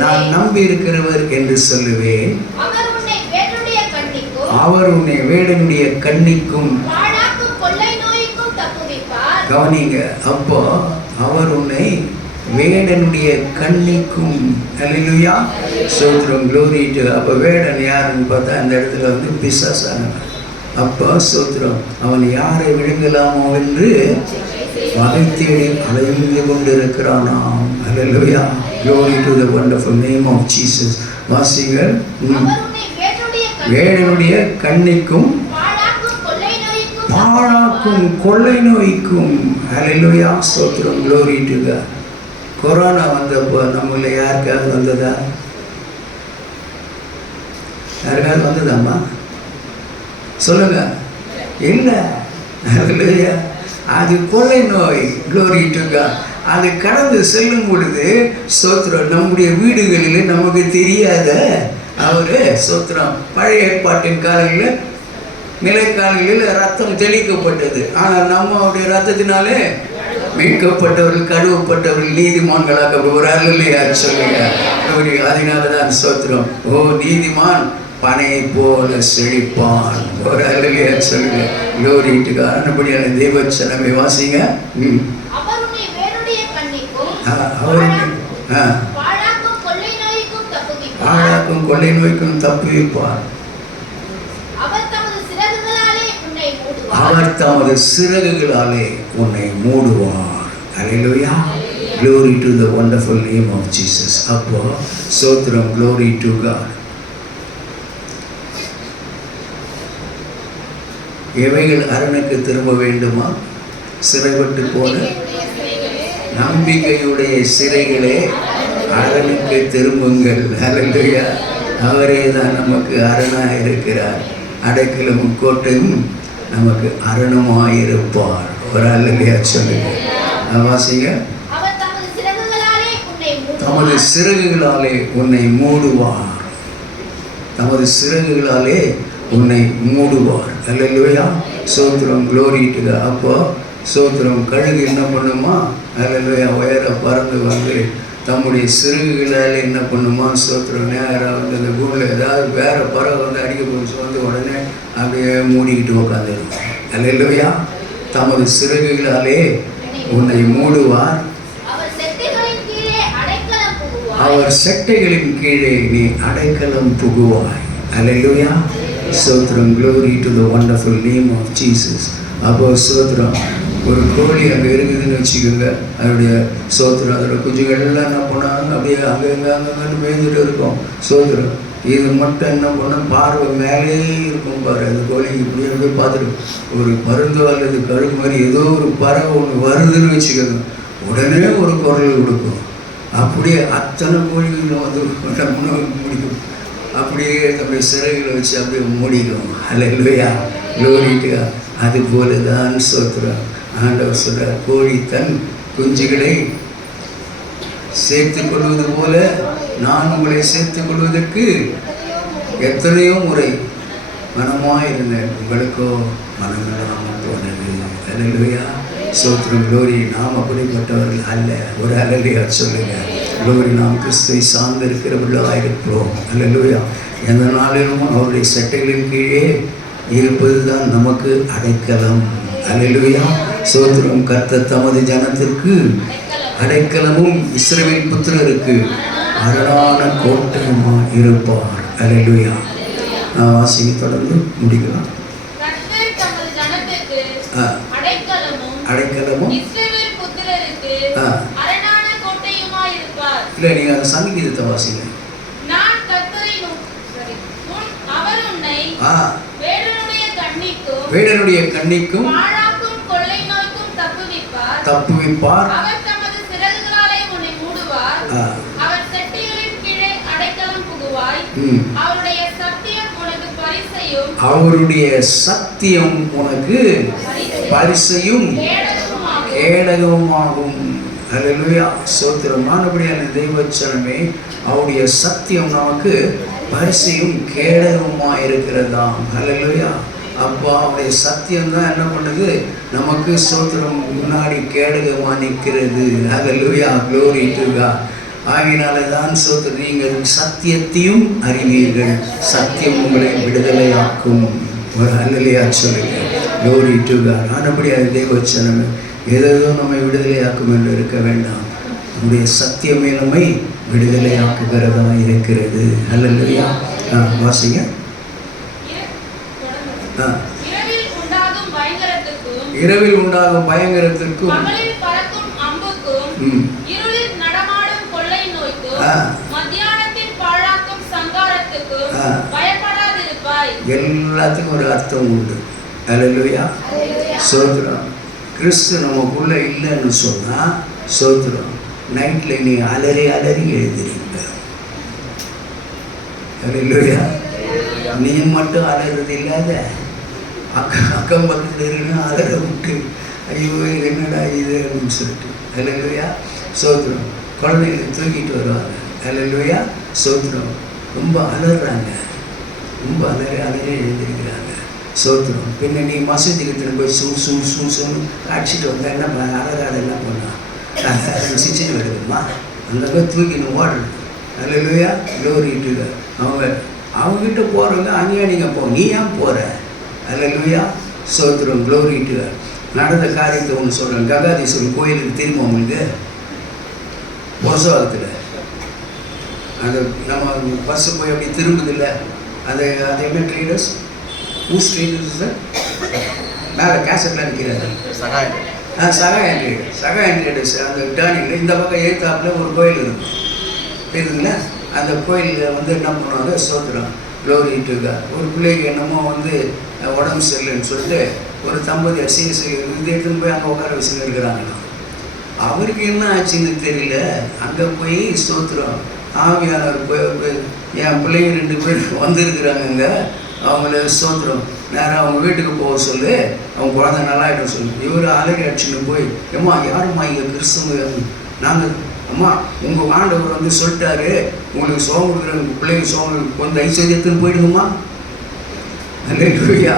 நான் நம்பி இருக்கிறவர் என்று சொல்லுவேன். அவர் உன்னை வேடனுடைய கண்ணிக்கும் கவனிங்க. அப்போ அவர் உன்னை வேடனுடைய கண்ணிக்கும். அல்லேலூயா, ஸ்தோத்திரம், glory to. அப்போ வேடன் யாருன்னு பார்த்தா அந்த இடத்துல வந்து பிசாசானவன். அப்போ ஸ்தோத்திரம், அவன் யாரை விழுங்கலாமோ என்று வகை தேடி அலைந்து கொண்டிருக்கிறானாம். அல்லேலூயா, glory to the wonderful name of Jesus. வாசிங்கள். வேடனுடைய கண்ணிக்கும் பாழாக்கும் கொள்ளை நோய்க்கும். அல்லேலூயா, ஸ்தோத்திரம், glory to God. கொரோனா வந்தப்போ நம்மள யாருக்காவது வந்ததா? யாருக்காவது வந்ததாம்மா? சொல்லுங்க. இல்லை. அல்லேலூயா, அது கொள்ளை நோய். glory to God. அது கடந்து செல்லும் பொழுது ஸ்தோத்திரம், நம்முடைய வீடுகளிலே நமக்கு தெரியாத அவரு ஸ்தோத்திரம், பழைய ஏற்பாட்டின் காலங்களில் நிலைக்காலங்களில் ரத்தம் தெளிக்கப்பட்டது. ஆனால் நம்ம அவருடைய ரத்தத்தினாலே மீட்கப்பட்டவர்கள், கழுவப்பட்டவர்கள், நீதிமான்களாக போகிறார்கள் இல்லையா? சொல்லுங்க. அதனால தான் ஸ்தோத்திரம், ஓ நீதிமான் பனையை போல செழிப்பான். ஒரு அல்லையா? சொல்லுங்க. glory to God. அன்னபடியான தேவச்சனமே வாசிங்க. பாழாக்கும் கொள்ளை நோய்க்கும் தப்புவிப்பார். அவர் தமது சிறகுகளாலே உன்னை மூடுவார். அல்லேலூயா, glory to the wonderful name of Jesus. அப்போ ஸ்தோத்திரம், glory to God. எவைகள் அரணுக்கு திரும்ப வேண்டுமா? சிறைப்பட்டு போன நம்பிக்கையுடைய சிறைகளே அரணுக்கு திரும்புங்கள். அல்லேலூயா, அவரே தான் நமக்கு அரணாக இருக்கிறார். அடைக்கலும் கோட்டையும் நமக்கு அரணமாயிருப்பார். ஒரு அல்லேலூயா சொல்லுங்க. வாசிங்க. தமது சிறகுகளாலே உன்னை மூடுவார். தமது சிறகுகளாலே உன்னை மூடுவார். அல்லேலூயா, ஸ்தோத்திரம், glory to God. அப்போ ஸ்தோத்திரம், கழுகு என்ன பண்ணுமா? அல்லேலூயா, உயர பறந்து வந்து தம்முடைய சிறகுகளால் என்ன பண்ணுமா? ஸ்தோத்திரம், நேராக வந்து அந்த பூமியில் ஏதாவது வேற பறவை வந்து அடிக்க போச்சு வந்து உடனே அப்படியே மூடிக்கிட்டு உட்காந்துருக்கும். அல்லேலூயா, தமது சிறகுகளாலே உன்னை மூடுவார். அவர் செட்டைகளின் கீழே நீ அடைக்கலம் புகுவாய். அல்லேலூயா, ஸ்தோத்திரம், glory to the wonderful name of Jesus. அப்போ ஸ்தோத்திரம், ஒரு கோழி அங்கே இருக்குதுன்னு வச்சுக்கோங்க. அதோடைய ஸ்தோத்திரம், அதோட குஞ்சுகள்லாம் என்ன பண்ணாங்க? அப்படியே அங்கே மேய்ஞ்சிட்டு இருக்கும். ஸ்தோத்திரம், இது மட்டும் என்ன பண்ண பார்வை மேலே இருக்கும் பாரு. அந்த கோழி இப்படியே அப்படியே பார்த்துட்டு ஒரு பருந்தோ அல்லது கழுகு மாதிரி ஏதோ ஒரு பறவை ஒன்று வருதுன்னு வச்சுக்கோங்க, உடனே ஒரு குரல் கொடுக்கும். அப்படியே அத்தனை கோழிகளும் வந்து முடிக்கும். அப்படியே நம்முடைய சிறைகளை வச்சு அப்படியே மூடிக்கும். அல்லேலூயா, glory to God. அது போல தான் ஸ்தோத்திரம், ஆண்டவர் சொல்றார், கோழி தன் குஞ்சுகளை சேர்த்து கொள்வது போல நான் உங்களை சேர்த்துக் கொள்வதற்கு எத்தனையோ முறை மனமாயிருந்தேன், உங்களுக்கோ மனமில்லாமல் போனது. அல்லேலூயா, ஸ்தோத்திரம், glory. நாம் அப்படிப்பட்டவர்கள் அல்ல. ஒரு அல்லேலூயா சொல்லுங்க. glory, நாம் கிறிஸ்துவை சார்ந்திருக்கிறவர்களாக இருக்கிறோம். அல்லேலூயா, எந்த நாளிலும் அவருடைய சட்டைகளின் கீழே இருப்பது தான் நமக்கு அடைக்கலம். அல்லேலூயா, ஸ்தோத்திரம். கர்த்தர் தமது ஜனத்திற்கு அடைக்கலமும் இஸ்ரவேல் புத்திரருக்கு அரணான கோட்டையுமா இருப்பார். அல்லேலூயா. வாசிங்க, தொடர்ந்து முடிக்கலாம். அடைக்கலமும் இல்லை, நீங்க அந்த சங்கீதத்தை வாசிங்க. வேடனுடைய கண்ணிக்கும் தப்புவிப்பார். அவருடைய சத்தியம் உனக்கு பரிசையும் கேடகமாகும். அல்லேலூயா, ஸ்தோத்திரம். ஆனபடியான தெய்வச்சனமே, அவருடைய சத்தியம் நமக்கு பரிசையும் கேடகமாக இருக்கிறதாம். அல்லேலூயா. அப்போ அவருடைய சத்தியம் தான் என்ன பண்ணுது? நமக்கு ஸ்தோத்திரம் முன்னாடி கேடகமாக நிற்கிறது. அல்லேலூயா, glory to God. ஆகினால தான் ஸ்தோத்திரம், நீங்கள் சத்தியத்தையும் அறிவீர்கள், சத்தியம் உங்களை விடுதலையாக்கும். அல்லேலூயா சொல்லுங்க. glory to God. ஆனபடியாக தேவச்சனமே, ஏதோ நம்மை விடுதலையாக்கும் என்று இருக்க வேண்டாம். உங்களுடைய சத்திய மேலமை விடுதலையாக்குகிறதா இருக்கிறது. அல்லேலூயா. வாசிங்க. இரவில் உண்டாகும் பயங்கரத்திற்கும் எல்லாத்துக்கும் ஒரு அர்த்தம் உண்டு. அல்லேலூயா. சோத்திரம். கிறிஸ்து நமக்குள்ள இல்லைன்னு சொன்னா சோத்திரம் நைட்ல நீ அலறி எழுதுறீங்க. அல்லேலூயா. நீ மட்டும் அலறது இல்லாத அக்கம் பக்கத்தில் இருக்குன்னா அலற விட்டு ஐயோ என்னடா இது அப்படின்னு சொல்லிட்டு. அல்லேலூயா. சோத்திரம். குழந்தைகளை தூக்கிட்டு வருவாங்க. அல்லேலூயா. சோத்திரம். ரொம்ப அலறாங்க, ரொம்ப அலறி எழுந்திருக்கிறாங்க. சோத்திரம். பின்ன நீ மசூதிக்கு திரும்ப போய் சூன்னு அடிச்சுட்டு வந்தால் என்ன பண்ண அலறாதெல்லாம் பண்ணான் சிச்சனை வருதுமா அங்கே போய் தூக்கின்னு ஓடணும். அல்லேலூயா. Glory to God. அவங்ககிட்ட போகிறவங்க அநியானிங்க போ, நீ ஏன் போகிற? அல்லேலூயா. சோத்திரம். Glory to God. நடந்த காரியத்தை ஒன்று சொல்கிறேன். ககாதீஸ்வரர் கோயிலுக்கு தெரியுமா உங்களுக்கு? பொசவாகத்தில் அந்த நம்ம பஸ்ஸு போய் அப்படி திரும்புதில்லை, அது என்ன ட்ரீடர்ஸ் ட்ரீடர்ஸ் மேலே கேசட்லாம் நிற்கிறாரு. சகாயம் ட்ரீடர்ஸ். அந்த டேர்னிங்கில் இந்த பக்கம் ஏத்தாப்பில் ஒரு கோயில் இருக்கும் தெரியுதுங்களா? அந்த கோயிலில் வந்து என்ன பண்ணுவாங்க? சோத்திரம். Glory to God. ஒரு பிள்ளைக்கு என்னமோ வந்து உடம்பு சரியில்லைன்னு சொல்லிட்டு ஒரு தம்பதி இது எடுத்துன்னு போய் அங்கே உட்கார வச்சுன்னு இருக்கிறாங்களாம். அவருக்கு என்ன ஆச்சுன்னு தெரியல. அங்கே போய் சோத்திரம் ஆவியானவர் போய் என் பிள்ளைங்க 2 பேர் வந்துருக்குறாங்கங்க, அவங்கள சோத்திரம் நேரம் அவங்க வீட்டுக்கு போக சொல்லு, அவங்க குழந்தை நல்லாயிடும் சொல்லு. இவர் அலறி அடிச்சுன்னு போய் ஏம்மா யாரும்மா இங்கே கிறிஸ்தவ? நாங்கள் அம்மா உங்கள் ஆண்டவர் வந்து சொல்லிட்டாரு உங்களுக்கு சோகம் கொடுக்குறாங்க, பிள்ளைங்க சோகம் கொஞ்சம் ஐஸ்வர்யத்துன்னு போயிடுங்கம்மா. அல்லேலூயா.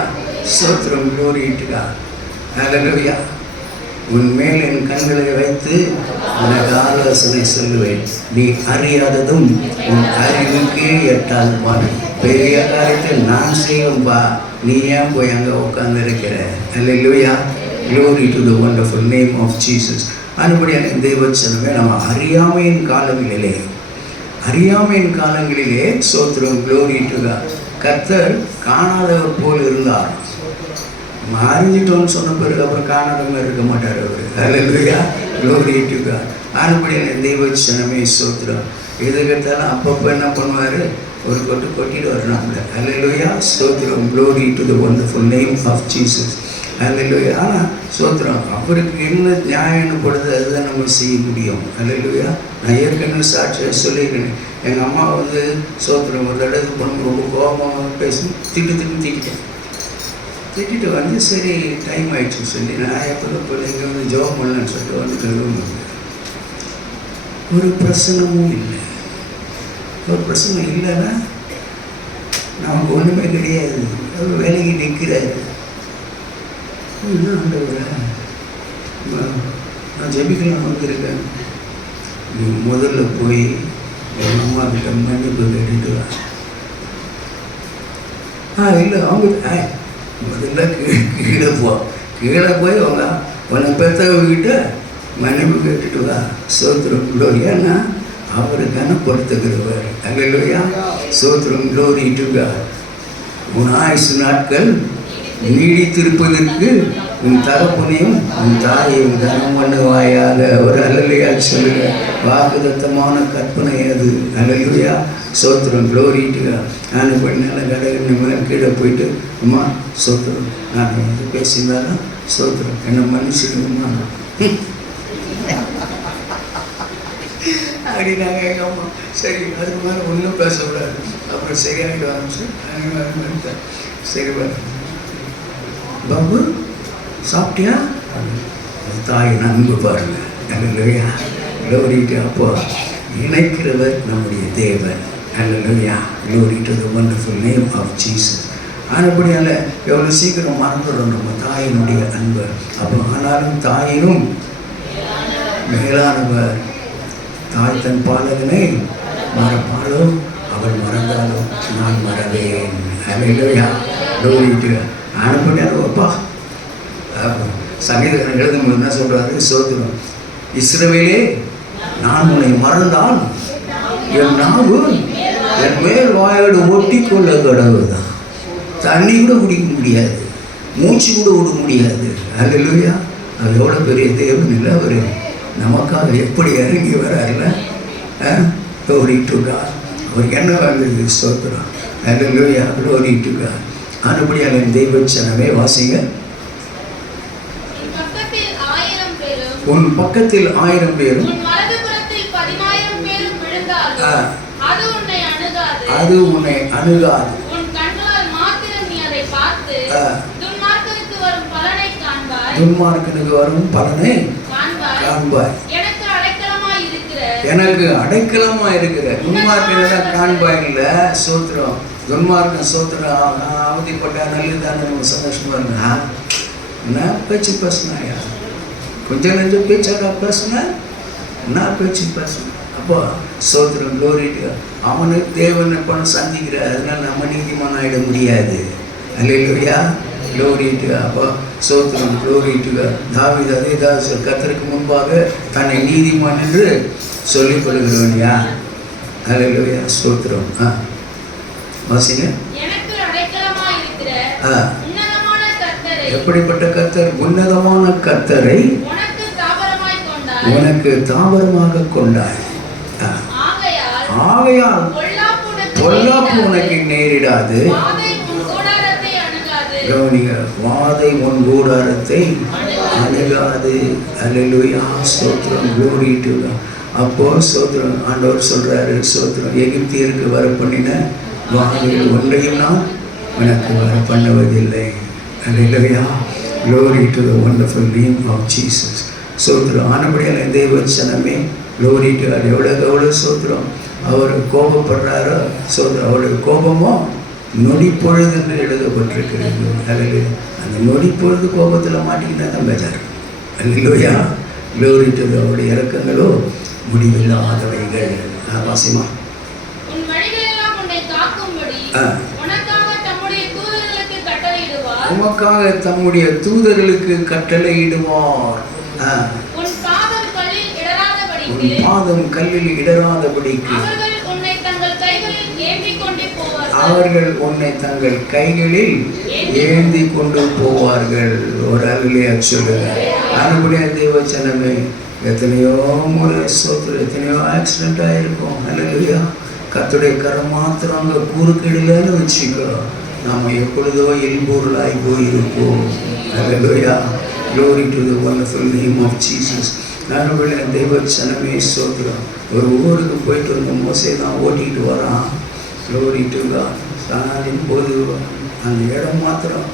சோத்திரம். Glory to God. அல்லேலூயா. உன் மேல் என் கண்களை வைத்து உனக்கு ஆலோசனை சொல்லுவேன், நீ அறியாததும் உன் அறிவுக்கே எட்டால் பாடு. பெரிய காரியத்தை நான் செய்வேன்பா, நீ ஏன் போய் அங்கே உட்கார்ந்து இருக்கிற? அல்லேலூயா. Glory to the wonderful name of Jesus. அதுபடியான தேவச்சனமே நம்ம அறியாமையின் காலங்களிலே சோத்திரம். Glory to God. கர்த்தர் காணாதவர் போல் இருந்தார். அறிஞ்சிட்டோன்னு சொன்ன பிறகு அப்புறம் காணாத மாதிரி இருக்க மாட்டார் அவர். அல்லேலூயா. Glory to God. அதுபடியான தேவச்சனமே சோத்திரம். எது கேட்டாலும் அப்பப்போ என்ன பண்ணுவார்? ஒரு கொட்டிட்டு வரணும். அல்லேலூயா. சோத்திரம். Glory to the wonderful name of Jesus. அல்லேலூயா. ஆனால் சோத்திரம் அவருக்கு என்ன நியாயப்படுது அதுதான் நம்ம செய்ய முடியும். அல்லேலூயா. நான் ஏற்கனவே சாட்சியாக சொல்லியிருக்கேன். எங்கள் அம்மா வந்து சோத்திரம் ஒரு தடவை பண்ண ரொம்ப கோபமாக பேசி திட்டிட்டு வந்து சரி டைம் ஆகிடுச்சுன்னு சொல்லி நான் எப்போ பிள்ளைங்க வந்து ஜோப் பண்ணலன்னு சொல்லிட்டு வந்து ஒரு பிரச்சனமும் இல்லை. ஒரு பிரச்சனை இல்லைன்னா நமக்கு ஒன்றுமே கிடையாது. அவர் வேலைக்கு நிற்கிறாரு. நான் ஜெபிக்கலாம் வந்துருக்கேன். நீ முதல்ல போய் என் அம்மா கிட்ட மன்னிப்பு கேட்டுட்டு வா. இல்லை அவங்க முதல்ல கீழே போய் அவங்க உனக்கு பெற்றவங்கிட்ட மன்னிப்பு கேட்டுட்டு வா. சோத்திரம். க்ளோரி. ஏன்னா அவர் கனப்படுத்துகிறவர். அல்லேலூயா. சோத்திரம். Glory to God. உன் ஆயுசு நாட்கள் நீடித்திருப்பதற்கு உன் தகப்பனையும் உன் தாயையும் கனம் பண்ணுவாயாக. ஒரு அல்லேலூயா சொல்லுங்க. வாக்குதத்தமான கற்பனை அது. அல்லேலூயா. சோத்திரம். Glory to God. நான் இப்போ நல்ல கடை கீழே போயிட்டு அம்மா சோத்திரம் நான் வந்து பேசியிருந்தாலும் சோத்திரம் என்னை மன்னிச்சுக்கணுமா அப்படின்னாங்க எங்கள் அம்மா. சரி அதுக்கு மேலே ஒன்றும் பேசக்கூடாது, அப்புறம் சரியாகிட்டு ஆரம்பிச்சு சரி பாபு சாப்பிட்டியா? தாயின் அன்பு பாருங்க. அல்லேலூயா. க்ளோரிட்டு. அப்போ இணைக்கிறவர் நம்முடைய தேவன். அல்லேலூயா. Glory to the wonderful name of Jesus. ஆனபடியால் எவ்வளோ சீக்கிரம் மறந்துடும் நம்ம தாயினுடைய அன்பு. அப்போ ஆனாலும் தாயினும் மேலானவர். தாய் தன் பாலகனை மறப்பாலும் அவள் மறந்தாலும் நான் மறவேன். அல்லேலூயா. Glory to God. ஆனபடியால் அப்பா சங்கீதக்காரன் எழுதும்போது என்ன சொல்கிறாரு? சோத்திரம். இஸ்ரவேலே நான் உன்னை மறந்தால் என் நாவு என் மேல் வாயோடு ஒட்டி கொள்ள கடவுதான். தண்ணி கூட குடிக்க முடியாது, மூச்சு கூட விட முடியாது. அல்லேலூயா. அது எவ்வளோ பெரிய தேவன் இல்லை அவர் நமக்காக எப்படி இறங்கி வராருல. glory to God. அவருக்கு என்ன வாங்குது? ஸ்தோத்திரம். அல்லேலூயா. glory to God. அதுபடியாக தெய்வ ஜனமே வாசிங்க. உன் பக்கத்தில் 1000 பேரும் அது உன்னை அணுகாது. துன்மார்க்கனுக்கு வரும் பலனை காண்பாய். எனக்கு அடைக்கலமா இருக்கிற துன்மார்க்கன் காண்பாய் இல்ல. சோத்திரம். துன்மார்க்கன் சோத்திரம் அவதிப்பட்ட நல்லதுதானே நம்ம சந்தோஷமா இருந்தா என்ன பேச்சு பேசினாயா? கொஞ்சம் நெஞ்சம் பேச்சாடா பேசுன, என்ன பேச்சு பேசணும். அப்போ சோத்திரம். Glory to. அவனுக்கு தேவனை பணம் சந்திக்கிற, அதனால நம்ம நீதிமான் ஆகிட முடியாது. அல்லேலூயா. Glory to. அப்போ சோத்திரம். Glory to. தாவீது அதே தான் கர்த்தருக்கு முன்பாக தன்னை நீதிமான் என்று சொல்லிக் கொள்கிறவனியா? அல்லேலூயா. ஸ்தோத்திரம். வாசிங்க. எப்படிப்பட்ட கர்த்தர்? உன்னதமான கர்த்தரை உனக்கு தாவரமாக கொண்டாய். ஆகையால் பொல்லாப்பு உனக்கு நேரிடாது. வாதை உன் கூடாரத்தை அணுகாது. அல்லேலூயா. ஸ்தோத்திரம். glory to God. அப்போ ஸ்தோத்திரம். ஆண்டவர் சொல்றாரு ஸ்தோத்திரம், எகிப்தியருக்கு வர பண்ணின வாதைகள் ஒன்றையும் நான் உனக்கு வர பண்ணுவதில்லை. அல்லேலூயா. glory to the wonderful name of Jesus. ஸ்தோத்திரம். ஆனபடியால் தேவ ஜனமே glory to God. எவ்வளோ ஸ்தோத்திரம். அவர் கோபப்படுறாரோ ஸ்தோத்திரம். அவருடைய கோபமோ நொடிப்பொழுது என்று எழுதப்பட்டிருக்கிறது. அல்லேலூயா. அந்த நொடிப்பொழுது கோபத்தில் மாட்டிக்கிட்டா தான் பேச்சார். அல்லேலூயா. glory to God. அவருடைய இறக்கங்களோ முடிவில்லாதவைகள். வாசிமா. உமக்காக தம்முடைய தூதர்களுக்கு கட்டளையிடுவார். உன் பாதம் கல்லில் இடராதபடிக்கு அவர்கள் உன்னை தங்கள் கைகளில் ஏந்தி கொண்டு போவார்கள். ஒரு அருளையா சொல்லுங்க. அதுபடியா தேவச்சனமே எத்தனையோ முறை சோத்திரம், எத்தனையோ ஆக்சிடென்ட் ஆகிருக்கும். அல்லேலூயா. கர்த்தருடைய கரம் மாத்திரம் அங்கே குறுக்கிடலன்னு வச்சுக்கோ, நாம் எப்பொழுதோ எல்பொருளாகி போயிருப்போம். அல்லேலூயா. glory to the wonderful name of Jesus. நானும் தேவச்சனமே சோத்திரம். ஒரு ஊருக்கு போயிட்டு வந்த மோசே தான் ஓட்டிகிட்டு வரான். glory to God. சாணின் போது அந்த இடம் மாத்திரம்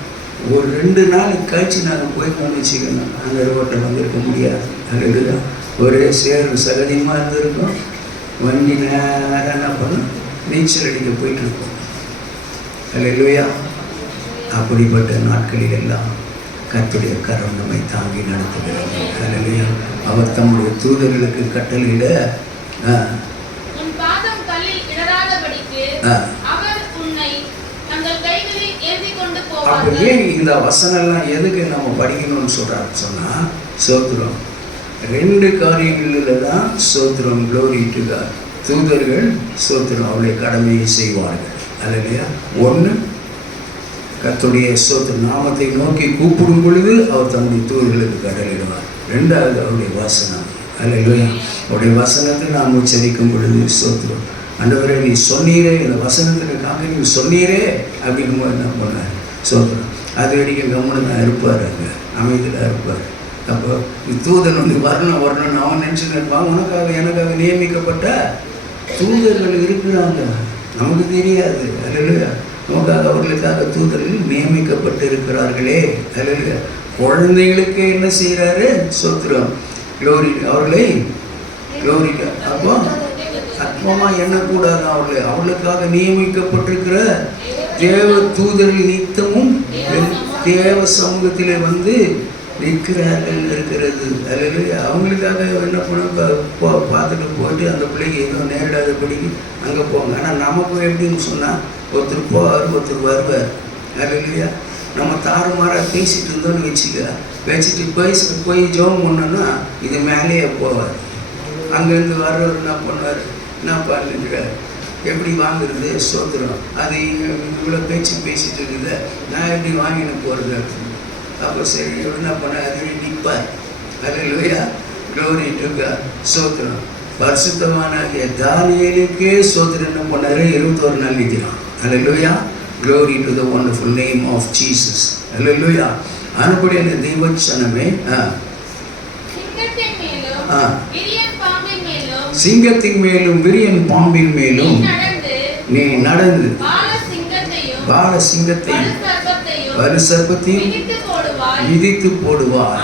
ஒரு 2 நாள் கழிச்சு நாங்கள் போய்க்கணும்னு வச்சுக்கணும். அந்த ரோட்டில் வந்திருக்க முடியாது. அல்லேலூயா. ஒரே சேரும் சகதியமாக இருந்திருக்கும். வண்டி நேரம் என்ன பண்ணோம், நீச்சல் அடிக்க போயிட்டுருக்கோம். அல்லேலூயா. அப்படிப்பட்ட நாட்களில் எல்லாம் கர்த்தருடைய கரம் நம்மை தாங்கி நடத்துகிறது. அல்லேலூயா. அவர் தம்முடைய தூதர்களுக்கு கட்டளையிட அப்படியே இந்த வசனம்லாம் எதுக்கு நம்ம படிக்கணும்னு சொல்றாரு சொன்னா, சோத்திரம் 2 காரியங்களில் தான் சோத்திரம். glory to God. தூதர்கள் சோத்திரம் அவருடைய கடமையை செய்வார்கள். அல்லேலூயா. 1, கர்த்தருடைய சோத்திர நாமத்தை நோக்கி கூப்பிடும் பொழுது அவர் தம்முடைய தூதர்களுக்கு கட்டளையிடுவார். 2வது அவருடைய வசனம். அல்லேலூயா. அவருடைய வசனத்தை நாம் உச்சரிக்கும் பொழுது சோத்திரம். ஆண்டவரே நீ சொன்னீரே, இந்த வசனத்துக்காக நீ சொன்னீரே அப்படிங்கும் போது என்ன பண்ணார்? சோத்திரம். அது வரைக்கும் கவனம் தான் இருப்பார், அங்கே அமைதியாக இருப்பார். அப்போ தூதன் வந்து வரணும்னு அவன் நினச்சிட்டு இருப்பான். உனக்காக எனக்காக நியமிக்கப்பட்ட தூதர்கள் இருக்கிறாங்க, நமக்கு தெரியாது. அல்லேலூயா. நமக்காக அவர்களுக்காக தூதர்கள் நியமிக்கப்பட்டு இருக்கிறார்களே. அல்லேலூயா. குழந்தைகளுக்கு என்ன செய்கிறாரு? சோத்திரம். glory. அவர்களை glory. அப்போ அற்பமாக எண்ணக்கூடாது. அவளுக்காக நியமிக்கப்பட்டிருக்கிற தேவ தூதர்கள் நித்தமும் தேவ சமூகத்திலே வந்து நிற்கிறார்கள் இருக்கிறது. அதில் அவங்களுக்காக என்ன பண்ண பார்த்துட்டு போயிட்டு அந்த பிள்ளைக்கு எதுவும் நேரிடாதபடிக்கு அங்கே போங்க. ஆனால் நமக்கு எப்படின்னு சொன்னால் ஒருத்தர் போவார், ஒருத்தர் வருவார். இல்லையா? நம்ம தாறுமாறாக பேசிகிட்டு இருந்தோன்னு வச்சுட்டு போய் ஜோம் பண்ணோன்னா இது மேலேயே போவார். அங்கேருந்து வர்றவர் என்ன பண்ணார், என்ன பண்ணிருக்காரு, எப்படி வாங்குறது ஸ்தோத்திரம், அது இவ்வளோ பேசிட்டு இருக்குது, நான் எப்படி வாங்கின போகிறது. அப்போ சரி இவர் என்ன பண்ணார், அது நிற்பார். அல்லேலூயா, க்ளோரி டு காட். ஸ்தோத்திரம். பரிசுத்தமான தானியேலுக்கே ஸ்தோத்திரம் என்ன பண்ணாரு, 21 நாள் நிற்கிறான். அல்லேலூயா, glory to the wonderful name of Jesus. அல்லேலூயா. அனுப்படியான தெய்வச்சனமே, சிங்கத்தின் மேலும் விரியன் பாம்பின் மேலும் நீ நடந்து பால சிங்கத்தையும் வலு சர்ப்பத்தையும் மிதித்து போடுவார்.